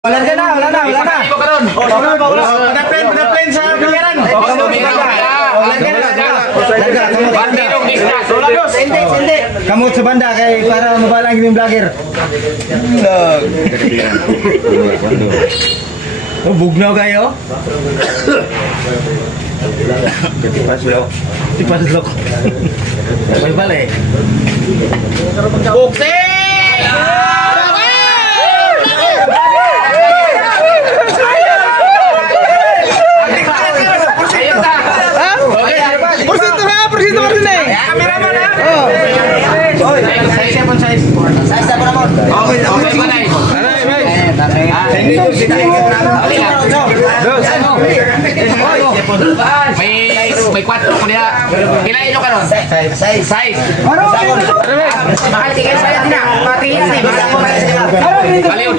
Wala ka na, wala na, wala na. Ibo ka ron. Padaplane sa pilihan. Bandilong distas. Hindi. Kamot sa banda kay para mabalang yung vlogger. Oh, bugnaw kayo. Tipas lo. Tipas lo. May bale. Bukti! Porsyento na rin eh. Cameraman ha? Oy, size po size. Size na po naman. Okay ba na May 4 ko niya. Kilain nyo ka ron? Size. Mahal tigil sa'yo na. Pati yan eh. Baliw.